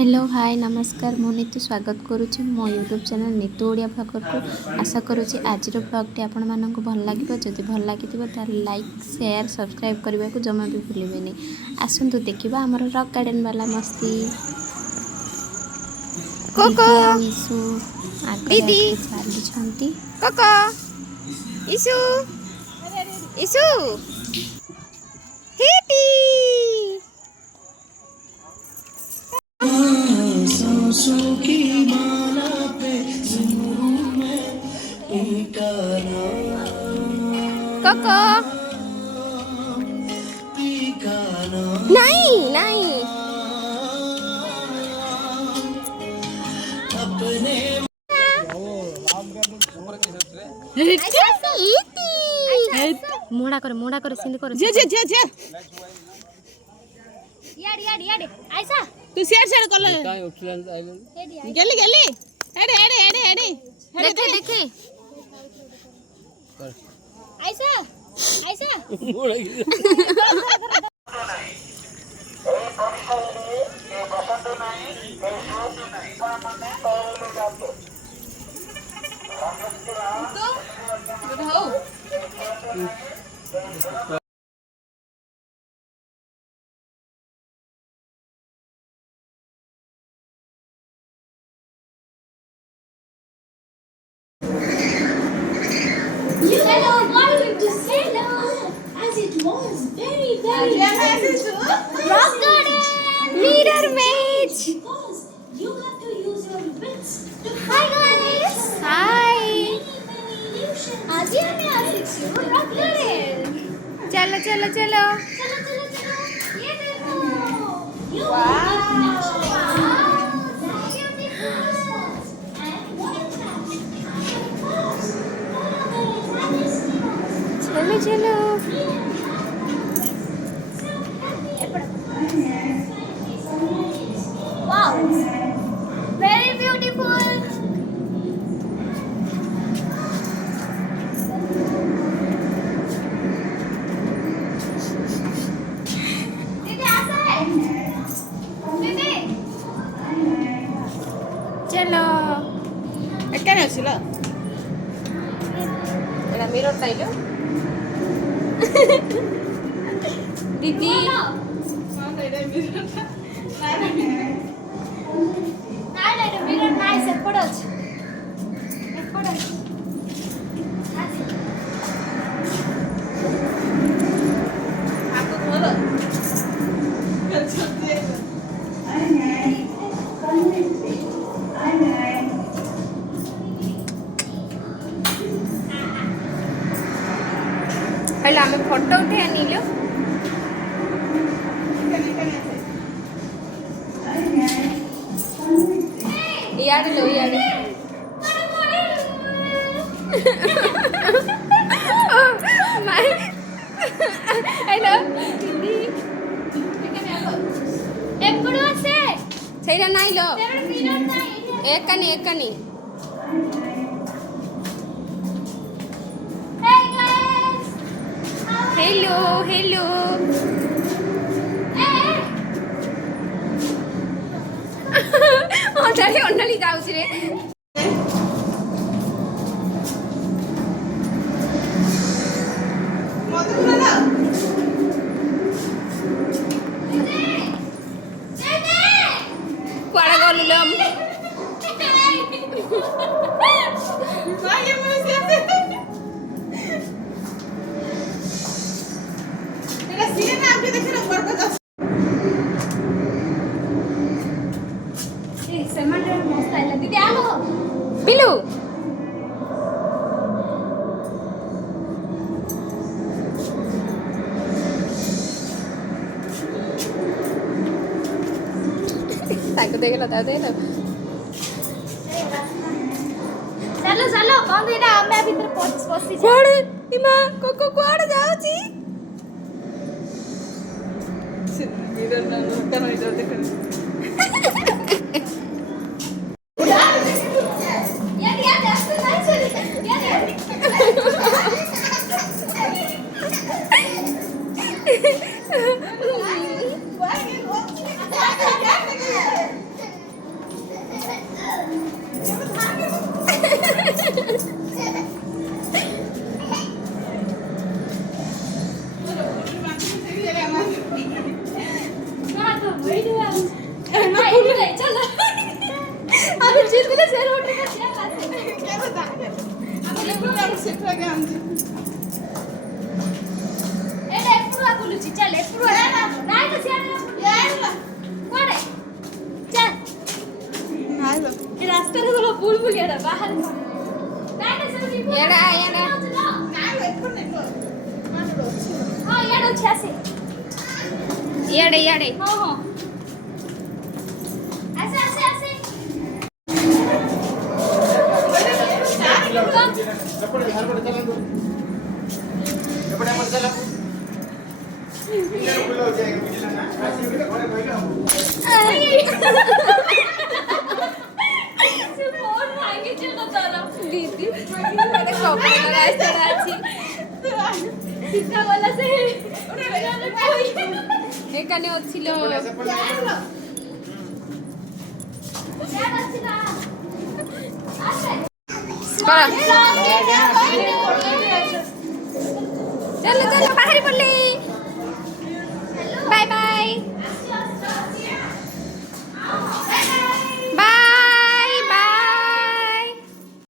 Hello hi नमस्कार मु नीतू स्वागत करुच्ची मो YouTube channel Neetu Odia blog को आशा करुच्ची आज ब्लॉगटी आपण मानक भल लगे जदि भल लगी लाइक शेयर सब्सक्राइब करने को जमा भी भूलें आसतु देखा आमर रॉक गार्डन वाला मस्ती कोको इशू दीदी चलती कोको इशू इशू हिपी की माला पे ज़रूर में उनका कोको नाम नहीं नहीं अपने मोड़ा कर सिंध कर जे जे जे जे याड ऐसा तू शेयर शेयर कर ले काय उठलन आइलन गेली गेली एडे एडे एडे एडे देखे देखे ऐसा ऐसा मोड़ा गया Hello, morning to hello. As it was very rock garden. Mirror match Because you have to use your wits to hi guys hi आज ही हमें आ रही है रॉक गार्डन. चलो चलो चलो चलो ये देखो. You चलो चलो Wow, very beautiful. दीदी ऐसा है दीदी चलो एकाने आछिलो एला मिरर टाइलो दीदी ନାଇଁ ମିରର ନାଇଁ ସେପଟ ଅଛି ଏପଟ ଅଛି आपको बोलो हेलो हमें फोटो उठे नीलो याद लो याद हेलो ఎప్పుడు వస్తే ସେଇଟା ନାଇଁ लो మిరర్ నాଇଁ ଏକାନି ଏକାନି హే గైస్ हेलो हेलो ଅଣ୍ଡାଳି ଅଣ୍ଡାଳି ଯାଉଛି ରେ କୁଆଡ଼େ ଗଲୁ ଲୋ ସେମାନେ ମସ୍ତ ଆଇଲା ଦିଦି ଆଲୋ ପିଲୁ ତାକୁ ଦେଇଗଲା ତାକୁ ଦେଇଗଲା ଚାଲ ଚାଲ ବନ୍ଦ ଏଇଟା ଆମେ ଆ ଭିତରେ ପଶି କୁଆଡ଼େ ଇମା କୋକୋ କୁଆଡ଼େ ଯାଉଛି ମିରର ନା ଦୋକାନ ହେଇଯାଉ ଦେଖ यार जास्त नाही चल यार জিতলে সে রুটি কা চেক আছে কেন দাঁড়ে আমি লেবুলাম সেটা গান এটা পুরো খুলুছি চল পুরো নাই তো চেয়ার কোড়ে চল হ্যালো এই রাস্তাটা হলো বুলবুল এটা বাহার নাই না সব এড়া এড়া না এখন নেটো মানে রোছি হ্যাঁ ইয়ার আছে আছে ইয়াড়ে ইয়াড়ে হ্যাঁ হ্যাঁ আছে আছে আছে সে ফোন ভাঙে চলো তারা দিদি মানে সকালে রাস্তায় আছি চিন্তা বলা সে এখানে হচ্ছিল চলো চলো বাহারি পড়লি